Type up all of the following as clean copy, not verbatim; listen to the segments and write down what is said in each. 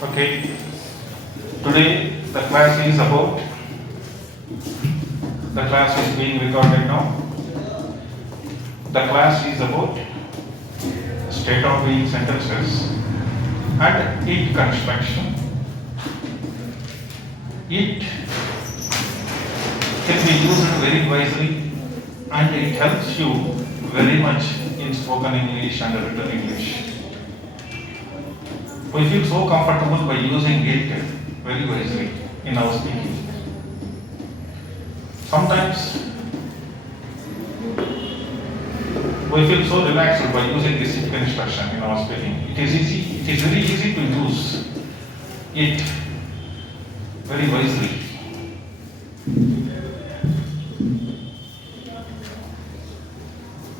Okay, today the class is being recorded now. The class is about state of being sentences and it construction. It can be used very wisely and it helps you very much in spoken English and written English. We feel so comfortable by using it very wisely in our speaking. Sometimes we feel so relaxed by using this it construction in our speaking. It is very easy to use it very wisely.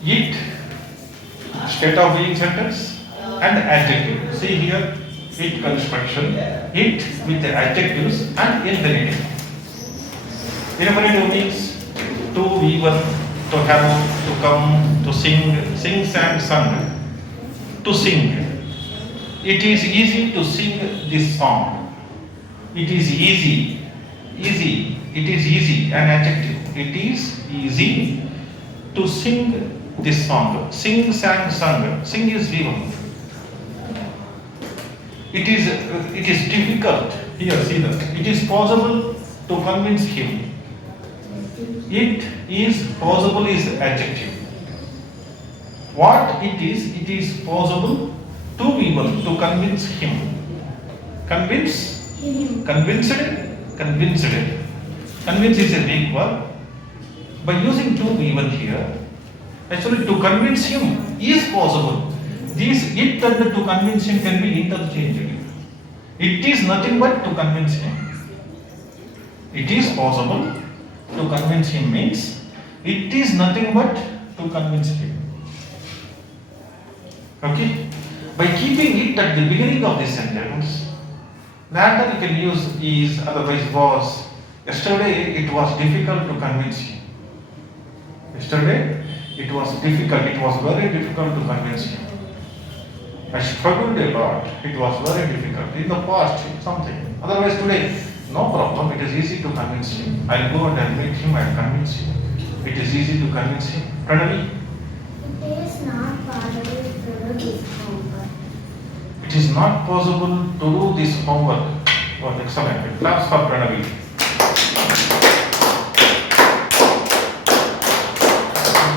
It, state of being sentence and adjective. See here, it construction, it with the adjectives and infinitive. Infinitive means to, even, to have, to come, to sing, sings and sung, to sing. It is easy to sing this song. It is easy, it is easy, an adjective. It is easy to sing this song. Sing, sang, sung. Sing is given. It is difficult. Here, see that. It is possible to convince him. It is possible is adjective. What it is possible to even to convince him. Convince, convinced. Convince is a big word. By using to even here, actually to convince him is possible. This it and to convince him can be interchangeable. It is nothing but to convince him. It is possible to convince him means it is nothing but to convince him. Okay? By keeping it at the beginning of this sentence, later you can use is, otherwise was. Yesterday it was difficult to convince him. Yesterday it was difficult, it was very difficult to convince him. I struggled a lot, it was very difficult. In the past, something. Otherwise today, no problem, it is easy to convince him. I'll go and I'll meet him, I'll convince him. It is easy to convince him. Pranavi? It is not possible to do this homework. It is not possible to do this homework. Oh, excellent. Claps for Pranavi.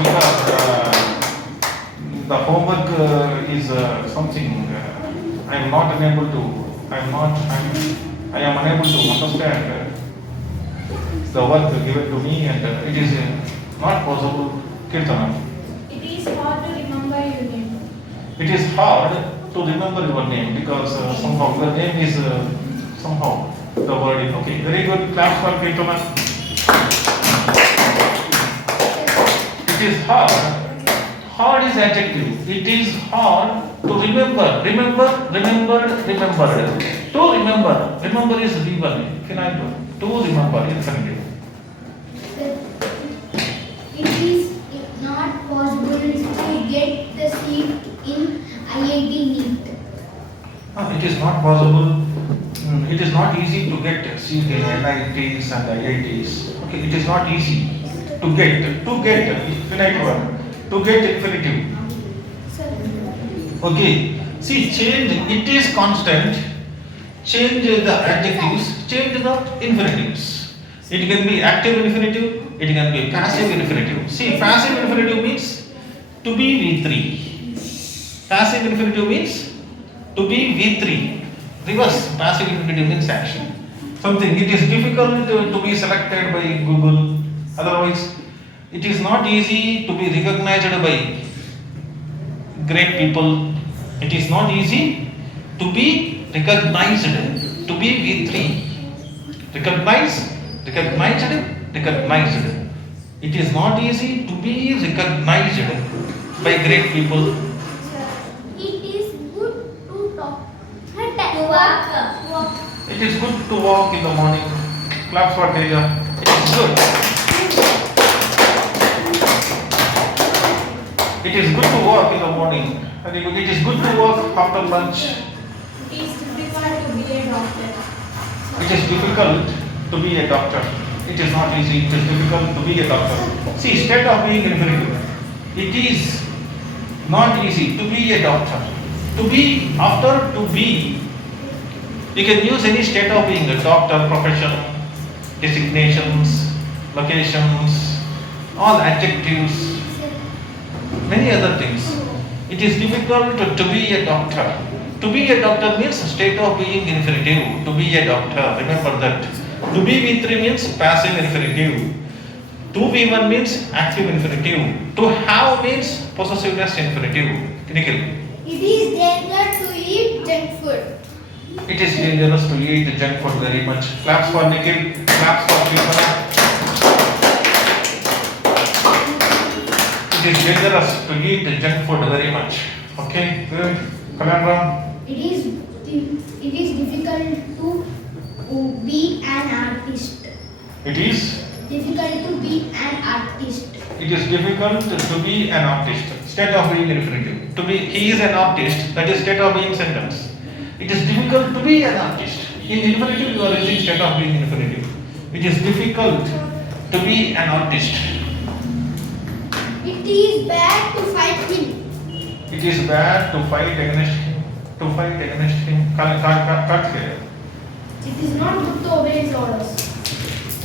Because the homework is something I am not unable to. I am unable to understand the work given to me, and it is not possible. Kirtana. It is hard to remember your name. It is hard to remember your name because somehow your name is somehow the word. Okay, very good. Claps for Kirtana. It is hard. Hard is adjective. It is hard to remember. Remember. To remember. Remember is given. Can I do? To remember infinitive. It is not possible to get the seat in IIT NEET. It is not possible. It is not easy to get seat in NITs and IITs. Okay, it is not easy to get infinite one. To get infinitive. Okay. See, change. It is constant. Change the adjectives. Change the infinitives. It can be active infinitive. It can be passive infinitive. See, passive infinitive means to be V3. Passive infinitive means to be V3. Reverse. Passive infinitive means action. Something. It is difficult to be selected by Google. Otherwise, it is not easy to be recognized by great people. It is not easy to be recognized, to be V3. Recognized. It is not easy to be recognized by great people. It is good to talk. To walk. It is good to walk in the morning. Claps for Teja. It is good. It is good to walk in the morning. It is good to walk after lunch. It is difficult to be It is difficult to be a doctor. It is not easy. It is difficult to be a doctor. See, state of being infinitive. It is not easy to be a doctor. To be, after to be, you can use any state of being, a doctor, profession, designations, locations, all adjectives, many other things. It is difficult to be a doctor. To be a doctor means state of being infinitive. To be a doctor, remember that. To be with 3 means passive infinitive. To be one means active infinitive. To have means possessiveness infinitive. Nikhil. It is dangerous to eat junk food. It is dangerous to eat junk food very much. Claps for Nikhil. Claps for Krishna. It is dangerous to eat junk food very much. Okay, good. Kalandra. It is difficult to be an artist. It is. Difficult to be an artist. It is difficult to be an artist. State of being infinitive. To be, he is an artist. That is state of being sentence. It is difficult to be an artist. In infinitive, you are using state of being infinitive. It is difficult to be an artist. It is bad to fight him. It is bad to fight against him. To fight against him. Cut here. It is not good to obey his orders.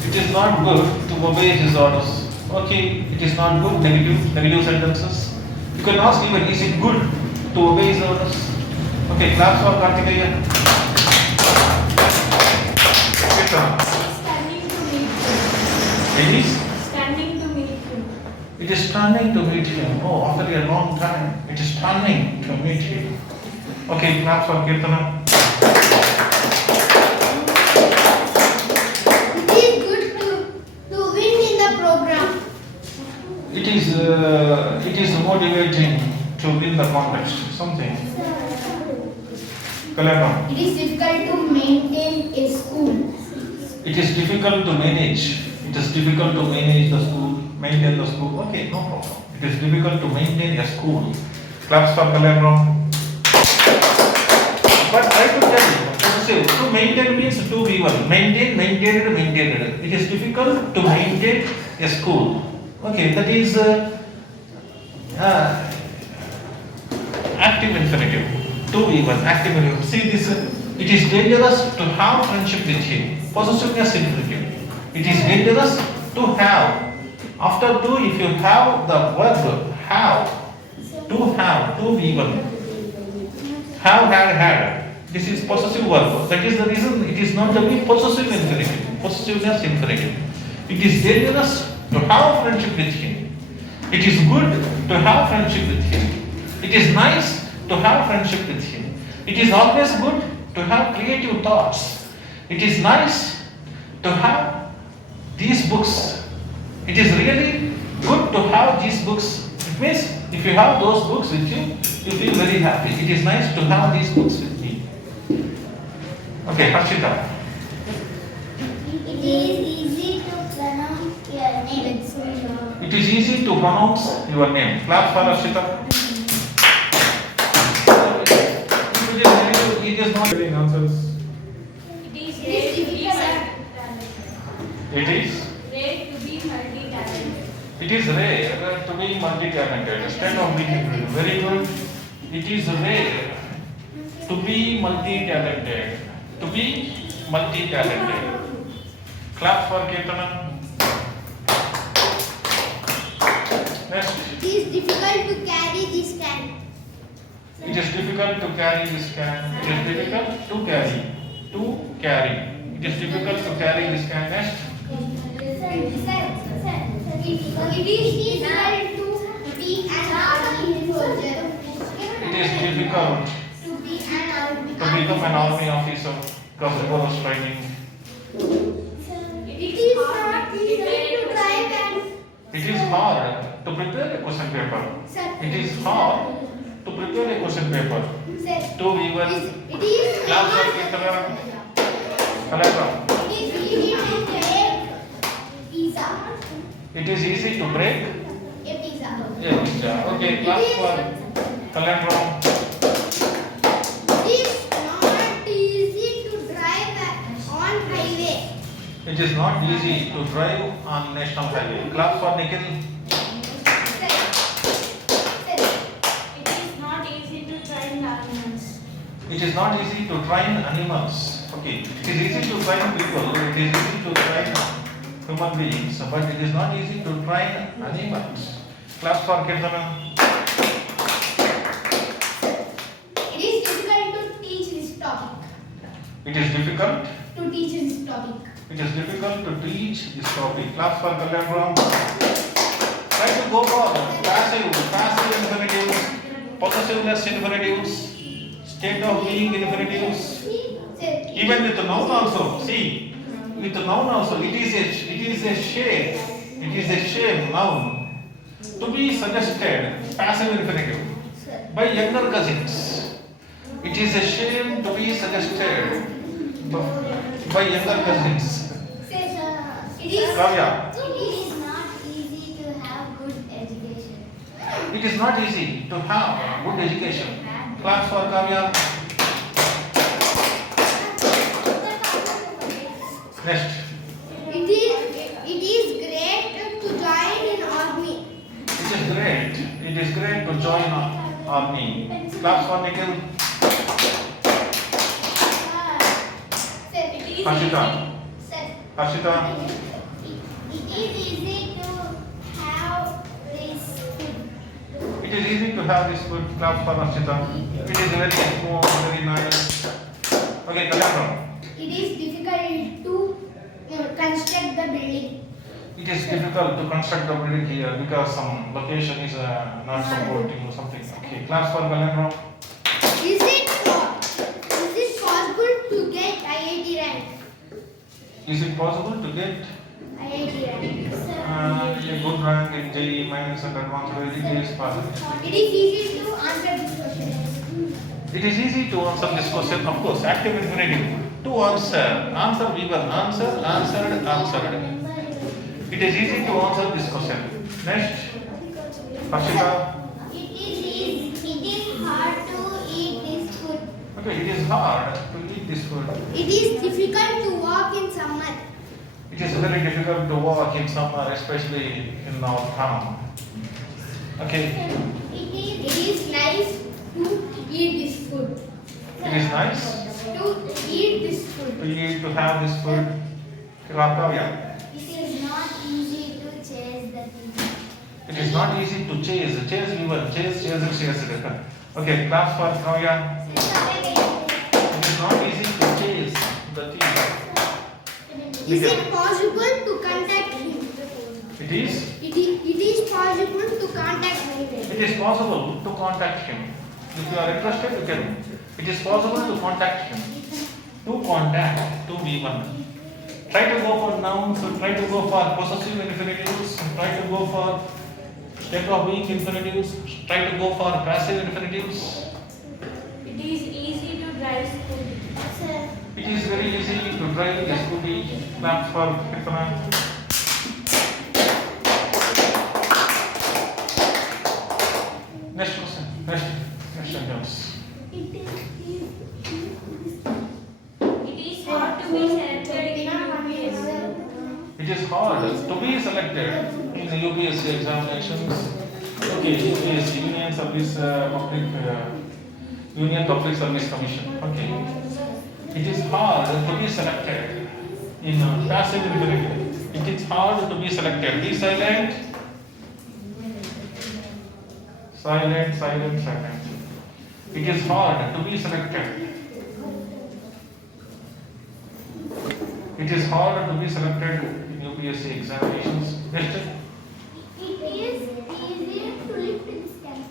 It is not good to obey his orders. Okay, it is not good. Negative sentences. You can ask even, is it good to obey his orders? Okay, claps for Kartikeya. Standing to meet him. It is. Standing to meet him. It is stunning to meet him. Oh, after a long time, it is stunning to meet him. Okay, claps for Kirtana. It is good to win in the program. It is motivating to win the contest. Something. Kalandra. It is difficult to maintain a school. It is difficult to manage. It is difficult to manage the school, maintain the school. Okay, no problem. It is difficult to maintain a school. Claps for Kalandra. But I could tell you, to maintain means to be one. Maintained. It is difficult to maintain a school. Okay, that is active infinitive. To be one, active infinitive. See this, it is dangerous to have friendship with him. Possessiveness infinitive. It is dangerous to have. After to, if you have the verb have, to be one. Have, had. This is possessive verb. That is the reason it is not to be possessive infinitive. Possessiveness infinitive. It is dangerous to have friendship with him. It is good to have friendship with him. It is nice to have friendship with him. It is always good to have creative thoughts. It is nice to have these books. It is really good to have these books. It means if you have those books with you, you feel very happy. It is nice to have these books with me. Okay, Harshita. It is easy to pronounce your name. It is easy to pronounce your name. Clap for Harshita. It is not getting answers. It is rare to be It is. rare to be multi-talented. It is rare to be multi-talented. State of being very good. It is rare to be multi-talented. To be multi-talented. Clap for Kirtana. Next. It is difficult to carry this can. It is difficult to carry this can. It is difficult to carry. To carry. It is difficult to carry this can. Next. It is difficult to be an army soldier. It is difficult To be an army. to become an army officer because rigorous training. It is not easy to drive and. It is hard to prepare a question paper. It is hard to prepare a question paper. To even It is class for Kirtana. Kalandra. It is easy to make pizza. It is easy to break A pizza. a pizza. Okay, class for Kalandra. It is not easy to drive on highway. It is not easy to drive on national highway. Clap for Nikhil. Sir, it is not easy to train animals. It is not easy to train animals. Okay, it is easy to train people. It is easy to train human beings, but it is not easy to train animals. Clap for Kirtana. It is difficult to teach this topic. It is difficult. To teach this topic. It is difficult to teach this topic. Clap for Kalyandram. Try to go for passive infinitives, possessiveness infinitives, state of being infinitives. Sir, Even with the noun also. See, with the noun also, it is a shame. It is a shame noun to be suggested passive infinitive sir. by younger cousins. It is a shame to be suggested by younger cousins. It is Kavya, It is not easy to have good education. it is not easy to have good education. Claps for Kavya. Next. It is great to join in army. It is great to join army. Claps for Nikhil. Harshita. Harshita. It is easy to have this food. It is easy to have this food. Claps for Harshita. It is very small, very nice. Okay, Kalyandram. It is difficult to construct the building. It is difficult to construct the building here because some location is not supporting or something. Okay, claps for Kalyandram. Is it possible to get IIT rank? Is it possible to get IIT rank. a good rank in JEE minus and advanced? It is possible. It is easy to answer this question. It is easy to answer this question, of course. Active infinitive. To answer. Answer we were answered. It is easy to answer this question. Next. Harshita. It is hard to eat this food. Okay, it is hard to eat this food. It is difficult to walk in summer. It is very difficult to walk in summer, especially in our town. Okay. It is nice to eat this food. It is nice To eat this food. to have this food. Kavya. It is not easy to chase the thief. It is not easy to chase. Chase we were chase. Okay, claps for Kavya. It is not easy to chase the thief. Is it possible to contact him? It is. It is possible to contact him. It is possible to contact him. If you are interested, you can. It is possible to contact him. To contact, to V1. Try to go for nouns, try to go for possessive infinitives, try to go for state of being infinitives, try to go for passive infinitives. It is easy to drive scooty. Sir, It is very easy to drive a scooty. Claps for Kirtana. Next question. Next sentence. It is hard to be selected in UPSC. It is hard to be selected in the UPSC examinations. Okay, UPSC, Union Public Service Commission. Okay. It is hard to be selected in passive infinitive. It is hard to be selected. Be silent. Silent. It is hard to be selected. It is hard to be selected in UPSC examinations. Next. it is easy to lift this can.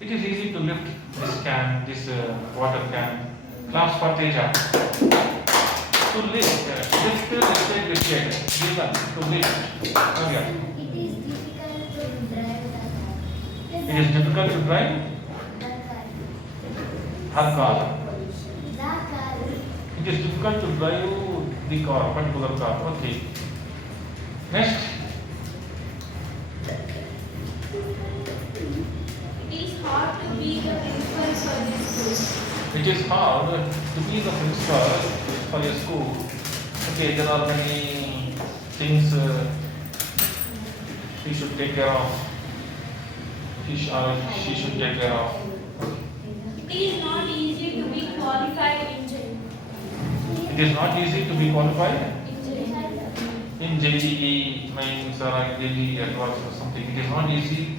It is easy to lift this can, this water can. Claps for Teja. To lift, given, to lift. Oh, yeah. It is difficult to drive the car. It is difficult to drive her car. The car. It is difficult to drive the car, particular car. Okay. Next. It is hard to be the principal for this school. It is hard to be the principal for a school. Okay, there are many things he should take care of. He or she should take care of. It is not easy to be qualified in JEE. It is not easy to be qualified In JEE. in JEE mains or in JEE advanced or something. It is not easy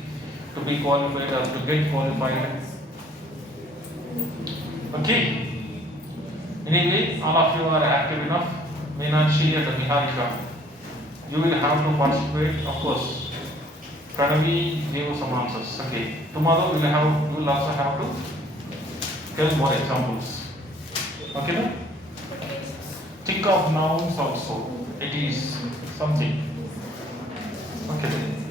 to be qualified or to get qualified. Okay. Anyway, all of you are active enough. Meenakshi and Niharika. You will have to participate, of course. Pranavi gave some answers. Okay. Tomorrow we will also have to tell more examples. Okay, no? Think of nouns also. It is something. Okay.